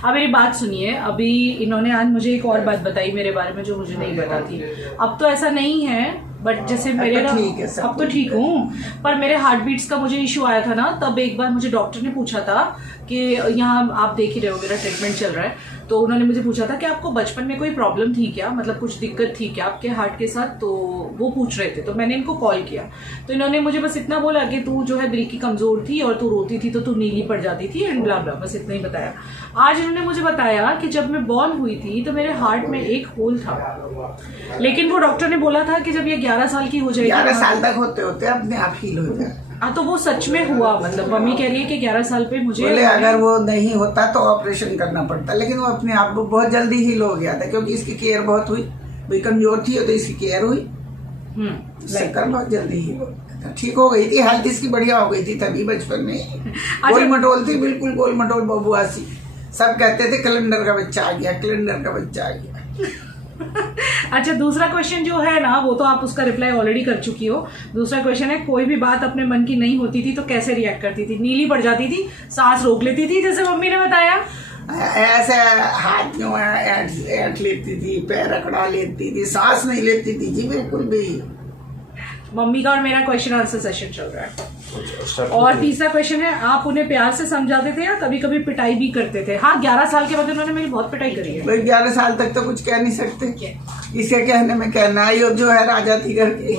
अब मेरी बात सुनिए, अभी इन्होंने आज मुझे एक और बात बताई मेरे बारे में जो मुझे नहीं पता थी। अब तो ऐसा नहीं है, बट जैसे मेरे ना अब तो ठीक हूँ, पर मेरे हार्ट बीट्स का मुझे इशू आया था ना, तब एक बार मुझे डॉक्टर ने पूछा था कि यहाँ आप देख ही रहे हो मेरा ट्रीटमेंट चल रहा है, तो उन्होंने मुझे पूछा था कि आपको बचपन में कोई प्रॉब्लम थी क्या, मतलब कुछ दिक्कत थी क्या आपके हार्ट के साथ, तो वो पूछ रहे थे। तो मैंने इनको कॉल किया, तो इन्होंने मुझे बस इतना बोला कि तू जो है दिल की कमजोर थी और तू रोती थी तो तू नीली पड़ जाती थी एंड ब्ला ब्ला, बस इतना ही बताया। आज इन्होंने मुझे बताया कि जब मैं बॉर्न हुई थी तो मेरे हार्ट में एक होल था, लेकिन वो डॉक्टर ने बोला था कि जब ये 11 साल की हो जाएगी, 11 साल तक होते होते अपने आप हील हो जाए। हाँ, तो वो सच में हुआ, मतलब मम्मी कह रही है कि 11 साल पे मुझे बोले अगर वो नहीं होता तो ऑपरेशन करना पड़ता, लेकिन वो अपने आप को बहुत जल्दी हील हो गया था क्योंकि इसकी केयर बहुत हुई, भाई कमजोर थी तो इसकी केयर हुई, शक्कर बहुत जल्दी हील हो गया था, ठीक हो गई थी, हेल्थ इसकी बढ़िया हो गई थी तभी बचपन में। गोल मटोल थी, बिल्कुल गोल मटोल बबुआ सी, सब कहते थे कैलेंडर का बच्चा आ गया, कैलेंडर का बच्चा आ गया। अच्छा, दूसरा क्वेश्चन जो है ना, वो तो आप उसका रिप्लाई ऑलरेडी कर चुकी हो। दूसरा क्वेश्चन है, कोई भी बात अपने मन की नहीं होती थी तो कैसे रिएक्ट करती थी? नीली पड़ जाती थी, सांस रोक लेती थी जैसे मम्मी ने बताया, ऐसे हाथ में ऐंठ लेती थी, पैर अकड़ा लेती थी, सांस नहीं लेती थी जी बिल्कुल भी। मम्मी का और मेरा क्वेश्चन आंसर सेशन चल रहा है। और तीसरा क्वेश्चन है, आप उन्हें प्यार से समझाते थे या कभी कभी पिटाई भी करते थे? हाँ, 11 साल के बाद उन्होंने मेरी बहुत पिटाई करी है। भाई 11 साल तक तो कुछ कह नहीं सकते, इसके कहने में कहना है, जो है राजा थी घर की,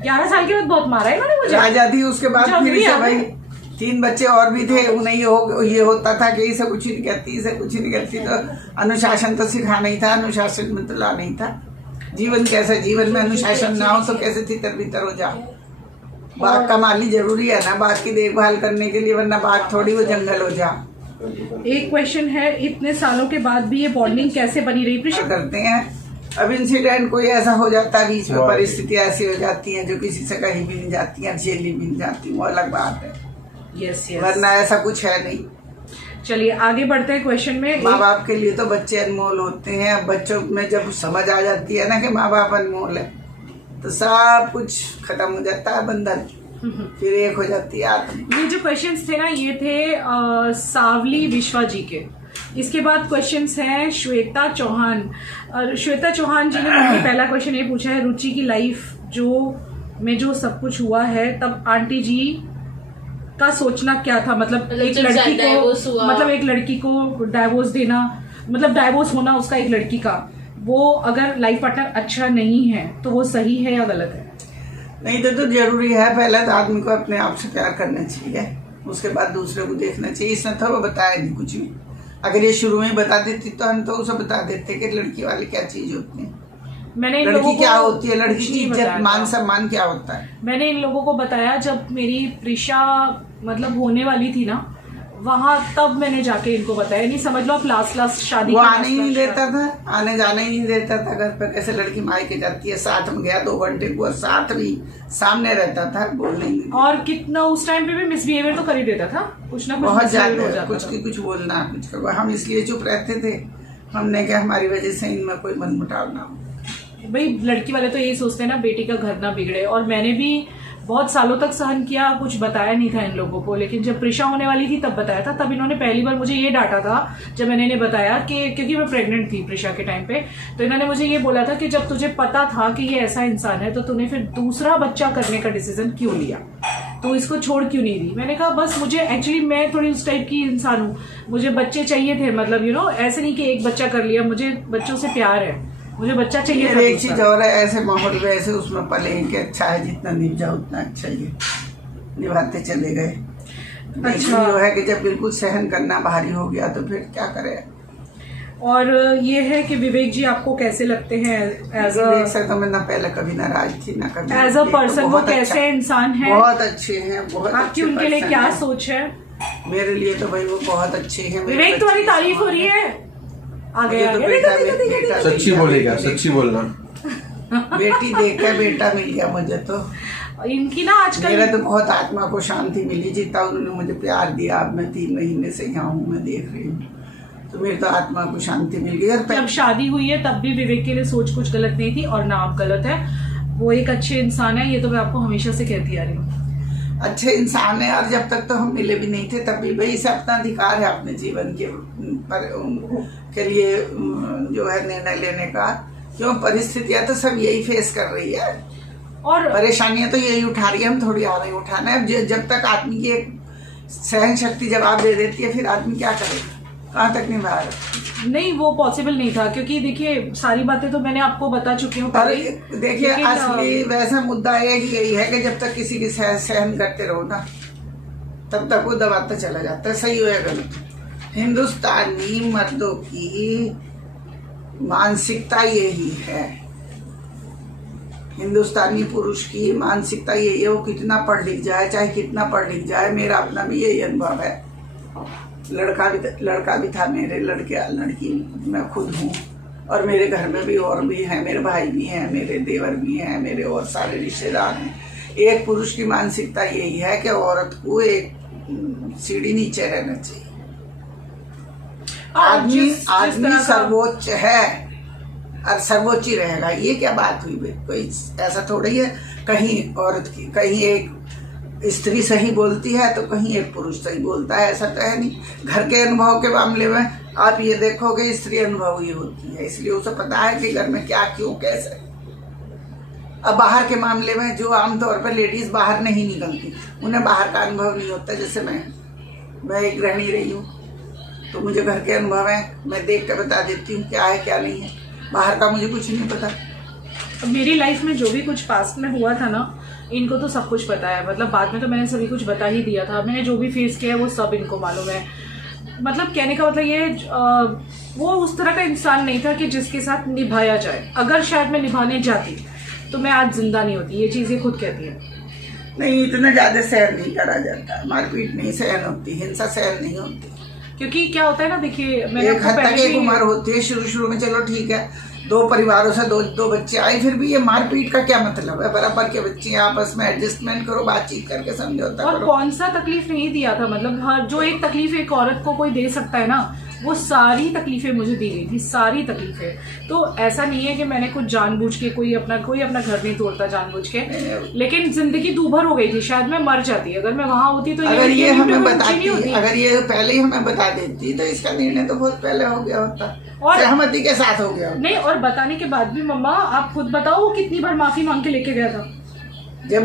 11 साल के बाद बहुत मारा है इन्होंने मुझे, राजा थी। उसके बाद फिर से भाई 3 बच्चे और भी थे, उन्हें ये होता था कि इसे कुछ नहीं कहती, इसे कुछ नहीं कहती, तो अनुशासन तो सिखाना ही था, अनुशासन में तो लाना ही था। जीवन कैसा, जीवन में अनुशासन ना हो तो कैसे तितर बितर हो जाओ। बाघ का माली जरूरी है ना बाघ की देखभाल करने के लिए, वरना बाघ थोड़ी वो जंगल हो जाओ। एक क्वेश्चन है, इतने सालों के बाद भी ये बॉन्डिंग कैसे बनी रही? करते हैं, अब इंसिडेंट कोई ऐसा हो जाता है बीच में, परिस्थिति ऐसी हो जाती है जो किसी से कहीं भी नहीं जाती है, झेली भी नहीं जाती, वो अलग बात है। यस, वरना ऐसा कुछ है नहीं। चलिए आगे बढ़ते हैं क्वेश्चन में। माँ बाप के लिए तो बच्चे अनमोल होते हैं, बच्चों में जब समझ आ जाती है ना कि माँ बाप अनमोल है, तो सब कुछ खत्म हो जाता है, बंधन फिर एक हो जाती है आत्मा। ये जो क्वेश्चंस थे ना, ये थे सावली विश्वा जी के। इसके बाद क्वेश्चंस हैं श्वेता चौहान। श्वेता चौहान जी ने मुझे पहला क्वेश्चन ये पूछा है, रुचि की लाइफ जो सब कुछ हुआ है, तब आंटी जी का सोचना क्या था? मतलब एक लड़की को डाइवोर्स देना, मतलब डाइवोर्स होना उसका एक लड़की का, वो अगर लाइफ पार्टनर अच्छा नहीं है तो वो सही है या गलत है? नहीं तो जरूरी है, पहले तो आदमी को अपने आप से प्यार करना चाहिए, उसके बाद दूसरे को देखना चाहिए। इसने तो बताया नहीं कुछ भी, अगर ये शुरू में बता देती तो हम तो उसे बता देते कि लड़की वाली क्या चीज होती है, लड़की क्या होती है, लड़की की इज्जत मान सम्मान क्या होता है। मैंने इन लोगों को बताया जब मेरी प्रिशा मतलब होने वाली थी ना, वहां तब मैंने जाके इनको बताया। नहीं समझ लो आप लास्ट शादी वो आने ही नहीं देता था, आने जाने ही नहीं देता था घर पर। कैसे लड़की मायके जाती है, साथ में गया 2 घंटे को, साथ भी सामने रहता था, बोलने नहीं। और कितना उस टाइम पे भी मिसबिहेवियर तो कर ही देता था, कुछ ना कुछ बहुत ज्यादा, कुछ की कुछ बोलना, कुछ करवा। हम इसलिए चुप रहते थे, हमने कहा हमारी वजह से इनमें कोई मनमुटाव ना हो। भाई लड़की वाले तो यही सोचते हैं ना, बेटी का घर ना बिगड़े। और मैंने भी बहुत सालों तक सहन किया, कुछ बताया नहीं था इन लोगों को, लेकिन जब प्रिशा होने वाली थी तब बताया था। तब इन्होंने पहली बार मुझे ये डांटा था जब मैंने इन्हें बताया कि, क्योंकि मैं प्रेग्नेंट थी प्रिशा के टाइम पे, तो इन्होंने मुझे ये बोला था कि जब तुझे पता था कि ये ऐसा इंसान है तो तूने फिर दूसरा बच्चा करने का डिसीजन क्यों लिया, तो इसको छोड़ क्यों नहीं दी? मैंने कहा बस मुझे एक्चुअली मैं थोड़ी उस टाइप की इंसान हूँ, मुझे बच्चे चाहिए थे, मतलब ऐसे नहीं कि एक बच्चा कर लिया, मुझे बच्चों से प्यार है, मुझे बच्चा चाहिए था। एक चीज और है, ऐसे माहौल में ऐसे उसमें पले कि अच्छा है, जितना निभा उतना अच्छा ही निभाते चले गए। अच्छा जो है कि जब बिल्कुल सहन करना भारी हो गया तो फिर क्या करे। और ये है कि विवेक जी आपको कैसे लगते हैं एज अ, तो मैं ना पहले कभी नाराज थी ना कभी एज अ पर्सन, वो कैसे इंसान है? बहुत अच्छे हैं, बहुत आपकी उनके लिए क्या सोच है? मेरे लिए तो भाई वो बहुत अच्छे हैं। विवेक तुम्हारी तारीफ हो रही है, आगे सच्ची बोलेगा, सच्ची बोलना। बेटी देखकर बेटा मिल गया मुझे तो। इनकी ना आजकल मेरा तो बहुत आत्मा को शांति मिली, जितना उन्होंने मुझे प्यार दिया। अब मैं 3 महीने से यहाँ हूँ, मैं देख रही हूँ, तो मेरी तो आत्मा को शांति मिल गई। जब शादी हुई है तब भी विवेक के लिए सोच कुछ गलत नहीं थी, और ना आप गलत है, वो एक अच्छे इंसान है, ये तो मैं आपको हमेशा से कहती आ रही हूँ। अच्छे इंसान है। और जब तक तो हम मिले भी नहीं थे तब भी भाई से अपना अधिकार है अपने जीवन के लिए जो है निर्णय लेने का। क्यों, परिस्थितियां तो सब यही फेस कर रही है और परेशानियां तो यही उठा रही है, हम थोड़ी आ रही उठाना है। जब तक आदमी की एक सहन शक्ति जवाब दे देती है फिर आदमी क्या करेगा, कहाँ तक निभा रहा। नहीं, वो पॉसिबल नहीं था क्योंकि देखिए सारी बातें तो मैंने आपको बता चुकी हूँ और पहले। देखिए लेकिन, असली वैसा मुद्दा यही है कि जब तक किसी की सहन करते रहो ना तब तक वो दबाता चला जाता है, सही हो या गलत। हिंदुस्तानी मर्दों की मानसिकता यही है, हिंदुस्तानी पुरुष की मानसिकता यही है। वो कितना पढ़ लिख जाए, चाहे कितना पढ़ लिख जाए, मेरा अपना भी यही अनुभव है। लड़का भी था, मेरे लड़की मैं खुद हूँ, और मेरे घर में भी और भी हैं, मेरे भाई भी हैं, मेरे देवर भी हैं, मेरे और सारे रिश्तेदार हैं। एक पुरुष की मानसिकता यही है कि औरत को एक सीढ़ी नीचे रहना चाहिए। आदमी सर्वोच्च है और सर्वोच्च ही रहेगा। ये क्या बात हुई भाई, कोई ऐसा थोड़ा ही है कहीं औरत की, कहीं एक स्त्री सही बोलती है तो कहीं एक पुरुष सही बोलता है, ऐसा तो है नहीं। घर के अनुभव के मामले में आप ये देखोगे स्त्री अनुभव ही होती है, इसलिए उसे पता है कि घर में क्या क्यों कैसे। अब बाहर के मामले में जो आमतौर पर लेडीज बाहर नहीं निकलती, उन्हें बाहर का अनुभव नहीं होता। जैसे मैं एक गृहिणी रही हूँ तो मुझे घर के अनुभव है, मैं देख कर बता देती हूँ क्या है क्या नहीं है। बाहर का मुझे कुछ नहीं पता। मेरी लाइफ में जो भी कुछ पास्ट में हुआ था ना, इनको तो सब कुछ पता है। मतलब बाद में तो मैंने सभी कुछ बता ही दिया था। मैंने जो भी फेस किया है वो सब इनको मालूम है। मतलब कहने का मतलब ये वो उस तरह का इंसान नहीं था कि जिसके साथ निभाया जाए। अगर शायद मैं निभाने जाती तो मैं आज जिंदा नहीं होती। ये चीज़ ये खुद कहती है। नहीं, इतना ज़्यादा सहन नहीं करा जाता, मारपीट नहीं सहन होती, हिंसा सहन नहीं होती। क्योंकि क्या होता है ना, देखिए एक हद तक एक उम्र होती है, शुरू में चलो ठीक है, दो परिवारों से दो बच्चे आए, फिर भी ये मारपीट का क्या मतलब है। बराबर के बच्चे आपस में एडजस्टमेंट करो, बातचीत करके समझौता और करो। कौन सा तकलीफ नहीं दिया था। मतलब हर जो एक तकलीफ एक औरत को कोई दे सकता है ना, वो सारी तकलीफें मुझे दी गई थी, सारी तकलीफें। तो ऐसा नहीं है कि मैंने कुछ जानबूझ के कोई अपना घर नहीं तोड़ता जानबूझ के, लेकिन जिंदगी दूभर हो गई थी। शायद मैं मर जाती अगर मैं वहां होती तो अगर ये हमें बताती, अगर ये पहले ही हमें बता देती तो इसका निर्णय तो बहुत पहले हो गया होता और सहमति के साथ हो गया। नहीं, और बताने के बाद भी मम्मा आप खुद बताओ वो कितनी बार माफी मांग के लेके गया था। जब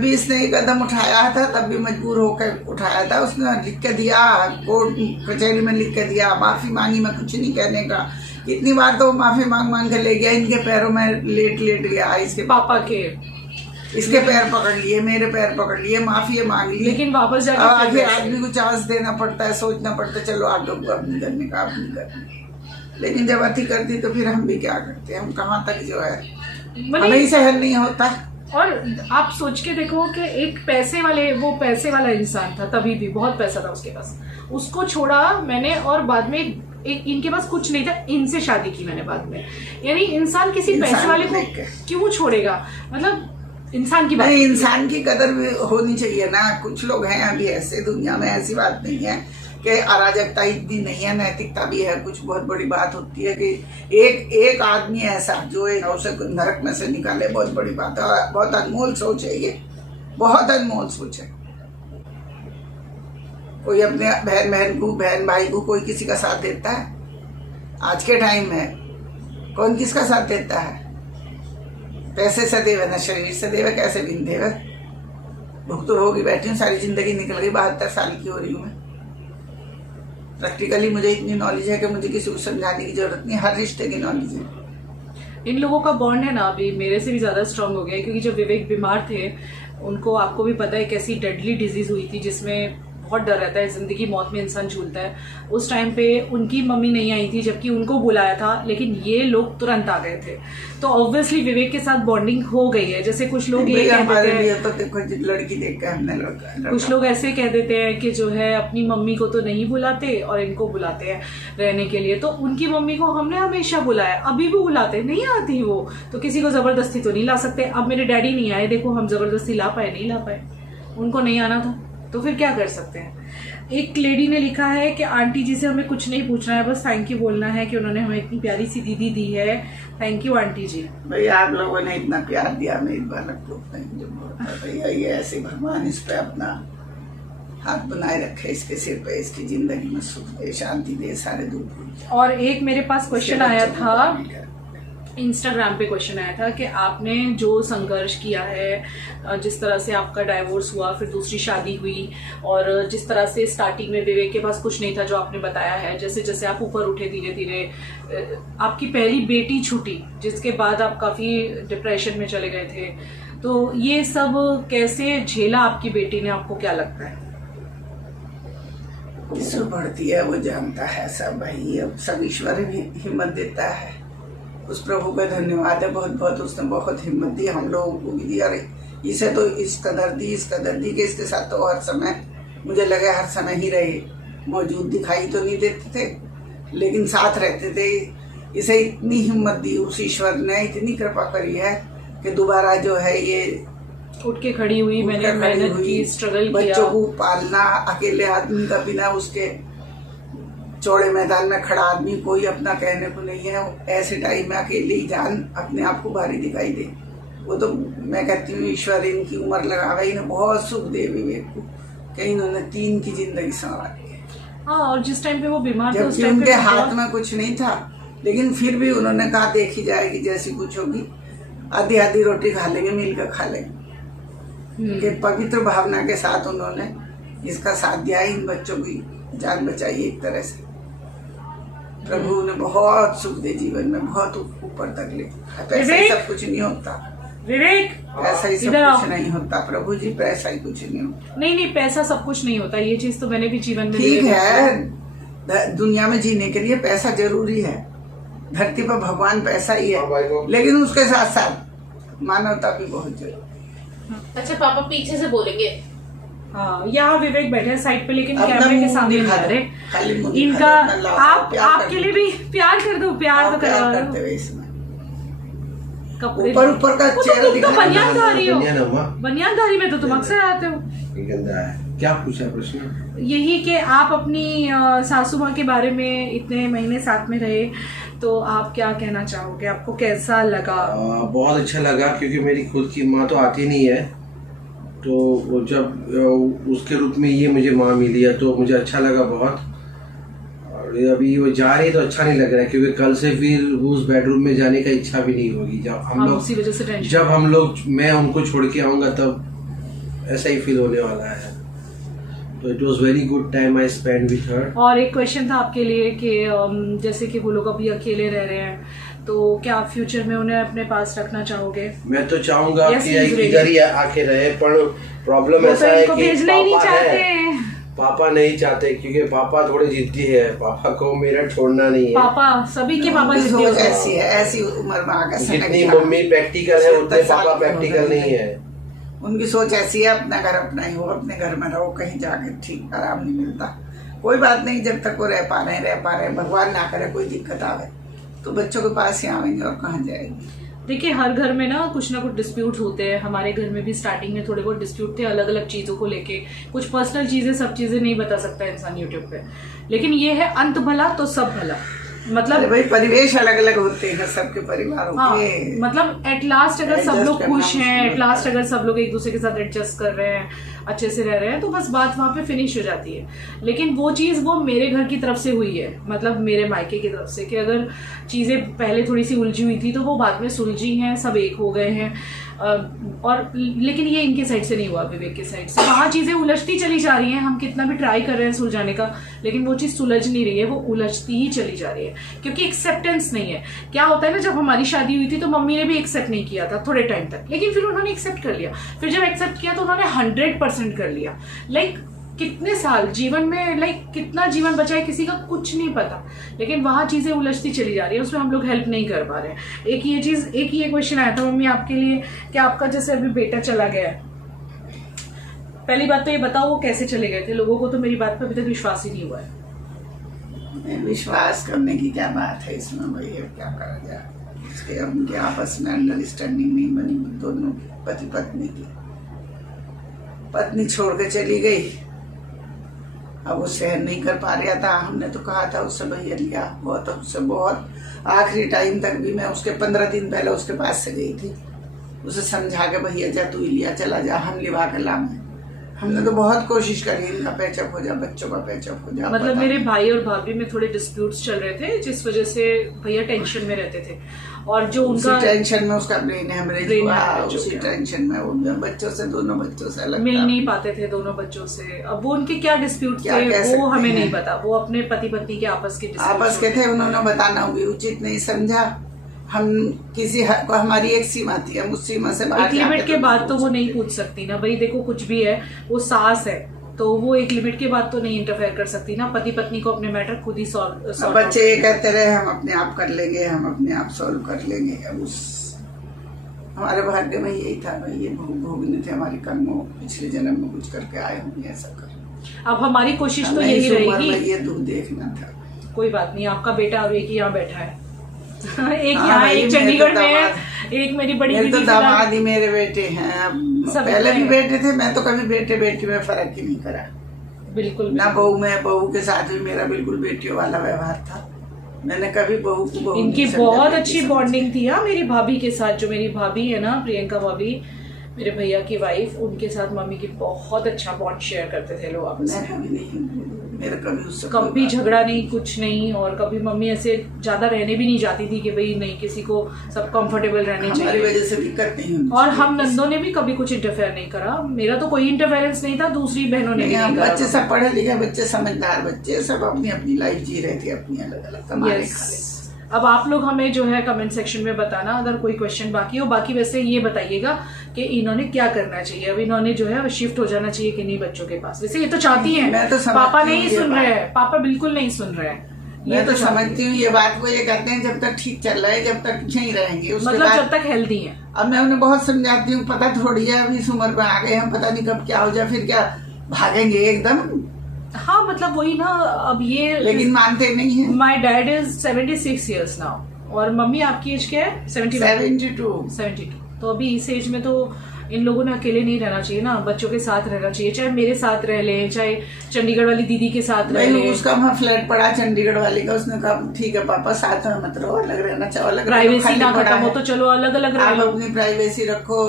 भी इसने एक कदम उठाया था तब भी मजबूर होकर उठाया था। उसने लिख के दिया, कोर्ट कचहरी में लिख के दिया, माफी मांगी, मैं कुछ नहीं कहने का। कितनी बार तो माफी मांग के ले गया, इनके पैरों में लेट गया, इसके पापा के, इसके पैर पकड़ लिए, मेरे पैर पकड़ लिए, माफी मांग ली, लेकिन वापस जाके आगे आदमी को चांस देना पड़ता है, सोचना पड़ता है चलो आगे अब नहीं करने का, अब नहीं करने। लेकिन जब अति करती तो फिर हम भी क्या करते हैं, हम कहाँ तक जो है हमें ही सहन नहीं होता। और आप सोच के देखो कि एक पैसे वाला इंसान था, तभी भी बहुत पैसा था उसके पास, उसको छोड़ा मैंने और बाद में इनके पास कुछ नहीं था, इनसे शादी की मैंने बाद में। यानी इंसान किसी पैसे वाले को क्यों छोड़ेगा। मतलब इंसान की बात नहीं, इंसान की कदर भी होनी चाहिए ना। कुछ लोग हैं अभी ऐसे, दुनिया में ऐसी बात नहीं है कि अराजकता इतनी नहीं है, नैतिकता भी है। कुछ बहुत बड़ी बात होती है कि एक आदमी ऐसा जो उसे नरक में से निकाले, बहुत बड़ी बात है। बहुत अनमोल सोच है ये, बहुत अनमोल सोच है। कोई अपने बहन भाई को कोई किसी का साथ देता है? आज के टाइम में कौन किसका साथ देता है? पैसे से देवे न शरीर से देवे, कैसे भी देवे। भुगत होगी बैठी हूँ, सारी जिंदगी निकल गई, 72 साल की हो रही हूँ मैं। प्रैक्टिकली मुझे इतनी नॉलेज है कि मुझे किसी को समझाने की जरूरत नहीं, हर रिश्ते की नॉलेज है। इन लोगों का बॉन्ड है ना अभी मेरे से भी ज्यादा स्ट्रांग हो गया है, क्योंकि जब विवेक बीमार थे, उनको आपको भी पता है कैसी डेडली डिजीज हुई थी जिसमें बहुत डर रहता है, जिंदगी मौत में इंसान झूलता है। उस टाइम पे उनकी मम्मी नहीं आई थी, जबकि उनको बुलाया था, लेकिन ये लोग तुरंत आ गए थे। तो ऑब्वियसली विवेक के साथ बॉन्डिंग हो गई है। जैसे कुछ लोग ये कह देते हैं, तो देखो लड़की देख के हमने लड़का, कुछ लोग ऐसे कह देते हैं कि जो है अपनी मम्मी को तो नहीं बुलाते और इनको बुलाते हैं रहने के लिए। तो उनकी मम्मी को हमने हमेशा बुलाया, अभी भी बुलाते, नहीं आती वो तो किसी को जबरदस्ती तो नहीं ला सकते। अब मेरे डैडी नहीं आए, देखो हम जबरदस्ती ला पाए, नहीं ला पाए, उनको नहीं आना था तो फिर क्या कर सकते हैं। एक लेडी ने लिखा है कि आंटी जी से हमें कुछ नहीं पूछना है, बस थैंक यू बोलना है कि उन्होंने हमें इतनी प्यारी सी दीदी दी है। थैंक यू आंटी जी। भाई आप लोगों ने इतना प्यार दिया, मेरी बालक को भैया, ये ऐसे भगवान इस पे अपना हाथ बनाए रखे, इसके सिर पे, इसकी जिंदगी में सुख दे, शांति दे, सारे दुख। और एक मेरे पास क्वेश्चन आया था, इंस्टाग्राम पे क्वेश्चन आया था कि आपने जो संघर्ष किया है, जिस तरह से आपका डाइवोर्स हुआ, फिर दूसरी शादी हुई, और जिस तरह से स्टार्टिंग में विवेक के पास कुछ नहीं था जो आपने बताया है, जैसे जैसे आप ऊपर उठे धीरे धीरे, आपकी पहली बेटी छूटी जिसके बाद आप काफ़ी डिप्रेशन में चले गए थे, तो ये सब कैसे झेला आपकी बेटी ने, आपको क्या लगता है? ईश्वर बढ़ती है, वो जानता है सब भाई, अब सब ईश्वर ही हिम्मत देता है। उस प्रभु का धन्यवाद है बहुत बहुत, उसने बहुत हिम्मत दी, हम लोगों को भी दी। और इसे तो इस कदर दी कि इसके साथ तो हर समय मुझे लगा हर समय ही रहे, मौजूद दिखाई तो नहीं देते थे लेकिन साथ रहते थे। इसे इतनी हिम्मत दी उस ईश्वर ने, इतनी कृपा करी है कि दोबारा जो है ये उठ के खड़ी हुई, मैंने मेहनत की, स्ट्रगल किया। बच्चों को पालना अकेले आदमी का, बिना उसके चौड़े मैदान में खड़ा आदमी कोई अपना कहने को नहीं है। ऐसे टाइम में अकेले ही जान अपने आप को भारी दिखाई दे, वो तो मैं कहती हूँ ईश्वर इनकी उम्र लगावे, इन्हें बहुत सुख दे विवेक को कि इन्होंने 3 की जिंदगी संवारी है। हाँ, और जिस टाइम पे वो बीमार थे उस जबकि टाइम उनके पे हाथ में कुछ नहीं था, लेकिन फिर भी उन्होंने कहा देखी जाएगी जैसी कुछ होगी, आधी आधी रोटी खा लेंगे, मिलकर खा लेंगे। कि पवित्र भावना के साथ उन्होंने इसका साथ दिया, इन बच्चों की जान बचाई एक तरह से। प्रभु ने बहुत सुख दे जीवन में, बहुत ऊपर तक ले। पैसा ही सब कुछ नहीं होता विवेक, पैसा ही सब कुछ नहीं होता प्रभु जी, पैसा ही कुछ नहीं होता। नहीं, पैसा सब कुछ नहीं होता, ये चीज तो मैंने भी जीवन में ठीक है, दुनिया में जीने के लिए पैसा जरूरी है, धरती पर भगवान पैसा ही है, लेकिन उसके साथ साथ मानवता भी बहुत जरूरी है। अच्छा पापा पीछे से बोलेंगे। हाँ, यहाँ विवेक बैठे हैं साइड पे, लेकिन कैमरे के सामने नहीं आ रहे। इनका आप आपके लिए भी प्यार कर दो, प्यार तो करा करते हुए इसमें कपड़े ऊपर का चेहरा तुम तो बनियानदारी हो, बनियान हुआ। बनियानदारी में तो तुम अक्सर आते हो। ये गंदा है। क्या पूछा प्रश्न? यही कि आप अपनी सासू माँ के बारे में इतने महीने साथ में रहे, तो आप क्या कहना चाहोगे, आपको कैसा लगा? बहुत अच्छा लगा, क्योंकि मेरी खुद की माँ तो आती नहीं है, तो वो जब उसके रूप में ये मुझे माँ मिली है तो मुझे अच्छा लगा बहुत। और अभी वो जा रही तो अच्छा नहीं लग रहा है, क्योंकि कल से फिर उस बेडरूम में जाने का इच्छा भी नहीं होगी। जब हम लोग मैं उनको छोड़ के आऊँगा तब ऐसा ही फील होने वाला है। तो it was very good time I spend with her. और एक क्वेश्चन था आपके लिए कि जैसे कि वो लोग अभी अकेले रह रहे हैं, तो क्या आप फ्यूचर में उन्हें अपने पास रखना चाहोगे? मैं तो चाहूंगा कि इधर ही आके रहे, पर प्रॉब्लम ऐसा है कि भेजना ही नहीं चाहते, पापा नहीं चाहते, क्योंकि पापा थोड़े जिद्दी है, पापा को मेरा छोड़ना नहीं है। पापा सभी के पापा जिद्दी होते हैं। ऐसी है, ऐसी उम्र में आकर जितनी मम्मी प्रैक्टिकल है उतने पापा प्रैक्टिकल नहीं है। उनकी सोच ऐसी है, अपना घर अपना ही हो, अपने घर में रहो, कहीं जाके ठीक आराम नहीं मिलता। कोई बात नहीं, जब तक वो रह पा रहे, भगवान ना करे कोई दिक्कत आवे तो बच्चों के पास ही आवेंगे और कहाँ जाएंगे। देखिए, हर घर में ना कुछ डिस्प्यूट होते हैं। हमारे घर में भी स्टार्टिंग में थोड़े बहुत डिस्प्यूट थे, अलग अलग चीजों को लेके, कुछ पर्सनल चीजें, सब चीजें नहीं बता सकता इंसान यूट्यूब पे, लेकिन ये है अंत भला तो सब भला। मतलब भाई परिवेश अलग अलग होते हैं सबके परिवारों के, मतलब एट लास्ट अगर सब लोग खुश हैं, एट लास्ट अगर सब लोग एक दूसरे के साथ एडजस्ट कर रहे हैं, अच्छे से रह रहे हैं, तो बस बात वहां पे फिनिश हो जाती है। लेकिन वो चीज वो मेरे घर की तरफ से हुई है, मतलब मेरे मायके की तरफ से, कि अगर चीजें पहले थोड़ी सी उलझी हुई थी तो वो बाद में सुलझी हैं, सब एक हो गए हैं। और लेकिन ये इनके साइड से नहीं हुआ, विवेक के साइड से वहाँ चीजें उलझती चली जा रही हैं। हम कितना भी ट्राई कर रहे हैं सुलझाने का, लेकिन वो चीज सुलझ नहीं रही है, वो उलझती ही चली जा रही है, क्योंकि एक्सेप्टेंस नहीं है। क्या होता है ना, जब हमारी शादी हुई थी तो मम्मी ने भी एक्सेप्ट नहीं किया था थोड़े टाइम तक, लेकिन फिर उन्होंने एक्सेप्ट कर लिया। फिर जब एक्सेप्ट किया तो उन्होंने 100% कर लिया। लाइक कितने साल जीवन में, लाइक कितना जीवन बचा है किसी का कुछ नहीं पता, लेकिन वहाँ चीजें उलझती चली जा रही है, उसमें हम लोग हेल्प नहीं कर पा रहे हैं। एक ये क्वेश्चन आया था मम्मी आपके लिए कि आपका जैसे अभी बेटा चला गया है, पहली बात तो ये बताओ वो कैसे चले गए थे? लोगों को तो मेरी बात पर अभी तक विश्वास ही नहीं हुआ है। विश्वास करने की क्या बात है इसमें भैया, क्या करा जाए, इसके उनके आपस में अंडरस्टैंडिंग नहीं बनी दोनों पति पत्नी की। पत्नी छोड़ के चली गई अब वो सहन नहीं कर पा रहा था। हमने तो कहा था उससे भैया लिया बहुत, उससे बहुत आखिरी टाइम तक भी मैं उसके 15 दिन पहले उसके पास से गई थी, उसे समझा के भैया जा तू ही लिया, चला जा, हम लिवा कर लाएंगे। हमने तो बहुत कोशिश करी इनका पैचअप हो जा, बच्चों का पैचअप हो जा। मतलब मेरे भाई और भाभी में थोड़े डिस्प्यूट्स चल रहे थे, जिस वजह से भैया टेंशन में रहते थे, और जो उनका टेंशन में उसका ब्रेन हेमरेज हुआ, hemorrhage हो उसी गया। टेंशन में वो बच्चों से, दोनों बच्चों से अलग मिल था। नहीं पाते थे दोनों बच्चों से। अब वो उनके क्या डिस्प्यूट क्या कह थे सकते वो हमें हैं। नहीं पता, वो अपने पति पत्नी के आपस के disputes आपस के थे, उन्होंने बताना भी उचित नहीं समझा। हम किसी को, हमारी एक सीमा थी, हम उस सीमा से बाहर एक लिमिट जाके के तो बाद तो वो नहीं पूछ सकती ना भाई। देखो कुछ भी है, वो सास है, तो वो एक लिमिट के बाद तो नहीं इंटरफेयर कर सकती ना। पति पत्नी को अपने मैटर खुद ही सॉल्व। अब बच्चे ये कहते रहे हम अपने आप कर लेंगे, हम अपने आप सॉल्व कर लेंगे। अब उस हमारे भाग्य में यही था भाई, ये भोगने थे हमारे कर्मों, पिछले जन्म में कुछ करके आए होंगे ऐसा कर। अब हमारी कोशिश तो हमें यही इस उम्र रहेगी। में ये दुख देखना था। कोई बात नहीं, आपका बेटा अब एक ही यहाँ बैठा है एक हाँ यहाँ, भाई, एक मेरे चंडीगढ़ तो में है, दामाद- एक मेरी बड़ी मेरे तो दीदी दामाद ही मेरे बेटे हैं। अब सब पहले भी हैं। बेटे थे, मैं तो कभी बेटे बेटी में फर्क ही नहीं करा। बिल्कुल ना बहू में, बहू के साथ भी मेरा बिल्कुल बेटियों वाला व्यवहार था। मैंने कभी बहू को बहू इनकी नहीं समझा, बहुत बेटी अच्छी समझा। बॉन्डिंग थी हाँ मेरी भाभी के साथ। जो मेरी भाभी है ना, प्रियंका भाभी, मेरे भैया की वाइफ, उनके साथ मम्मी की बहुत अच्छा बॉन्ड शेयर करते थे लोग आपस मैं में। कभी नहीं, मेरा कभी उससे कोई कभी बात झगड़ा नहीं, कुछ नहीं। और कभी मम्मी ऐसे ज्यादा रहने भी नहीं जाती थी कि भाई नहीं, किसी को सब कंफर्टेबल रहने हमारी चाहिए। वजह से दिक्कत नहीं होनी और चाहिए। हम नंदों ने भी कभी कुछ इंटरफेयर नहीं करा। मेरा तो कोई इंटरफेरेंस नहीं था, दूसरी बहनों ने भी नहीं, नहीं हम करा। बच्चे सब पढ़े लिखे बच्चे, समझदार बच्चे, सब अपनी अपनी लाइफ जी रहे थे, अपनी अलग अलग कमाने Yes. खाने। अब आप लोग हमें जो है कमेंट सेक्शन में बताना अगर कोई क्वेश्चन बाकी हो। बाकी वैसे ये बताइएगा कि इन्होंने क्या करना चाहिए। अब इन्होंने जो है शिफ्ट हो जाना चाहिए कि नहीं बच्चों के पास। वैसे ये तो चाहती हैं, मैं तो समझती पापा हूँ नहीं ये सुन बात। रहे हैं, पापा बिल्कुल नहीं सुन रहे हैं। मैं तो चाहती समझती हूँ ये बात को। ये कहते हैं जब तक ठीक चल रहा है, जब तक यहीं रहेंगे, हैं। उसके मतलब बाद जब तक हेल्दी है। अब मैं उन्हें बहुत समझाती हूँ, पता थोड़ी है अभी इस उम्र में आ गए हम, पता नहीं कब क्या हो जाए, फिर क्या भागेंगे एकदम। हाँ मतलब वही ना। अब ये लेकिन मानते नहीं है। My dad is 76 years now, और मम्मी आपकी एज क्या है? 72। 72। तो अभी इस एज में तो इन लोगों ने अकेले नहीं रहना चाहिए ना, बच्चों के साथ रहना चाहिए। चाहे मेरे साथ रह लें, चाहे चंडीगढ़ वाली दीदी के साथ रह भाई लें। उसका वहाँ फ्लैट पड़ा चंडीगढ़ वाले का, उसने कहा ठीक है पापा साथ में मत रहो, अलग रहना चाहो, अलग प्राइवेसी ना खत्म हो तो चलो अलग अलग रह आप लो। अपनी प्राइवेसी रखो,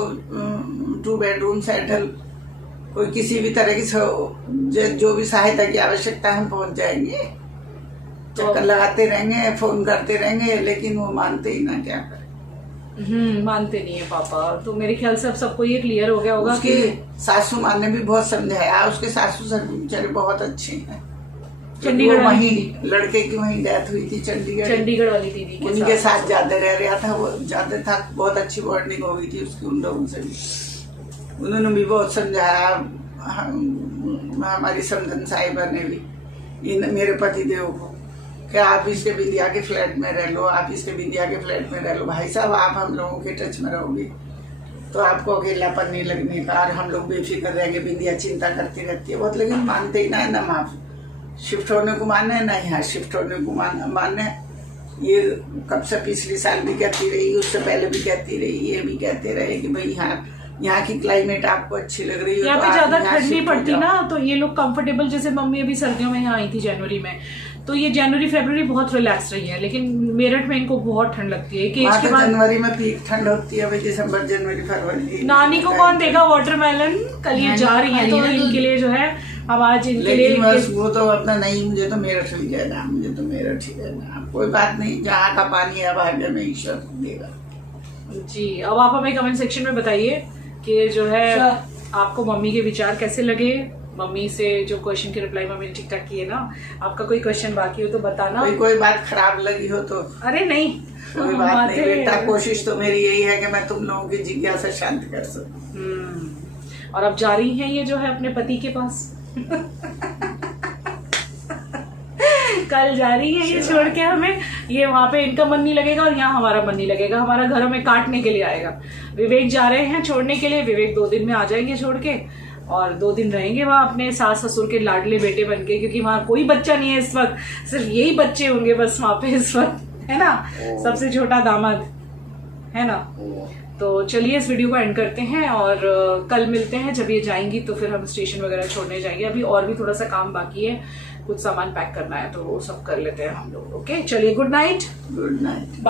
2 बेडरूम सेटल, कोई किसी भी तरह की जो भी सहायता की आवश्यकता है हम पहुंच जाएंगे। चक्कर लगाते रहेंगे, फोन करते रहेंगे, लेकिन वो मानते ही ना, क्या करें। मानते नहीं है पापा। तो मेरे ख्याल से अब सबको ये क्लियर हो गया होगा उसकी कि सासू माँ ने भी बहुत समझाया, उसके सासू सर बेचारे बहुत अच्छे हैं। चंडीगढ़ वो वाली वहीं लड़के की वहीं डेथ हुई थी चंडीगढ़ वाली दीदी के उनके साथ ज्यादा रह रहा था, वो ज्यादा था, बहुत अच्छी बॉन्डिंग हो गई थी उसकी उन लोगों से भी। उन्होंने भी बहुत समझाया, हमारी समधन साहिबा ने भी मेरे पति देव को कि आप इसके बिंदिया के फ्लैट में रह लो, आप इसके बिंदिया के फ्लैट में रह लो, भाई साहब आप हम लोगों के टच में रहोगे तो आपको अकेलापन नहीं लगने का, और हम लोग बेफिक्र रहेंगे। बिंदिया चिंता करती रहती है बहुत, लेकिन मानते ही ना है, ना माफ शिफ्ट होने को माने, ना यहाँ शिफ्ट होने को माने। ये कब से पिछले साल भी कहती रही, उससे पहले भी कहती रही, ये भी कहते रहे कि भाई यहाँ की क्लाइमेट आपको अच्छी लग रही है, यहाँ तो पे आप ज्यादा यहाँ ठंड नहीं shift हो पड़ती जाओ। ना, तो ये लोग कंफर्टेबल। जैसे मम्मी अभी सर्दियों में यहाँ आई थी जनवरी में, तो ये जनवरी फरवरी बहुत रिलैक्स रही है। लेकिन मेरठ में इनको बहुत ठंड लगती है। वहाँ के तो बाद जनवरी में पीक ठंड होती है भाई, दिसंबर जनवरी फरवरी। नानी को कौन देगा वाटरमेलन? कल ये जा रही है तो इनके लिए जो है हम आज इनके लिए लेकिन बस वो तो अपना नहीं, मुझे तो मेरठ ही रहना, मुझे तो मेरठ ही रहना, कोई बात नहीं, जहाँ का पानी है भाग्य में ईश्वर देगा। जी। अब आप हमें कमेंट सेक्शन में बताइए कि जो है आपको मम्मी के विचार कैसे लगे। मम्मी से जो क्वेश्चन की रिप्लाई मम्मी ने ठीक ठाक की है ना। आपका कोई क्वेश्चन बाकी हो तो बताना। कोई बात खराब लगी हो तो अरे नहीं, कोई बात नहीं बेटा, कोशिश तो मेरी यही है कि मैं तुम लोगों की जिज्ञासा शांत कर सकूं। और अब जा रही हैं ये जो है अपने पति के पास कल जा रही है ये छोड़ के हमें। ये वहां पे इनका मन नहीं लगेगा और यहाँ हमारा मन नहीं लगेगा। हमारा घर हमें काटने के लिए आएगा। विवेक जा रहे हैं छोड़ने के लिए। विवेक 2 दिन में आ जाएंगे छोड़ के, और 2 दिन रहेंगे वहां अपने सास ससुर के लाडले बेटे बन के, क्योंकि वहां कोई बच्चा नहीं है इस वक्त, सिर्फ यही बच्चे होंगे बस वहां पे इस वक्त, है ना। सबसे छोटा दामाद है ना। तो चलिए इस वीडियो को एंड करते हैं और कल मिलते हैं। जब ये जाएंगी तो फिर हम स्टेशन वगैरह छोड़ने जाएंगे। अभी और भी थोड़ा सा काम बाकी है, कुछ सामान पैक करना है तो वो सब कर लेते हैं हम लोग। ओके चलिए, गुड नाइट। Good night.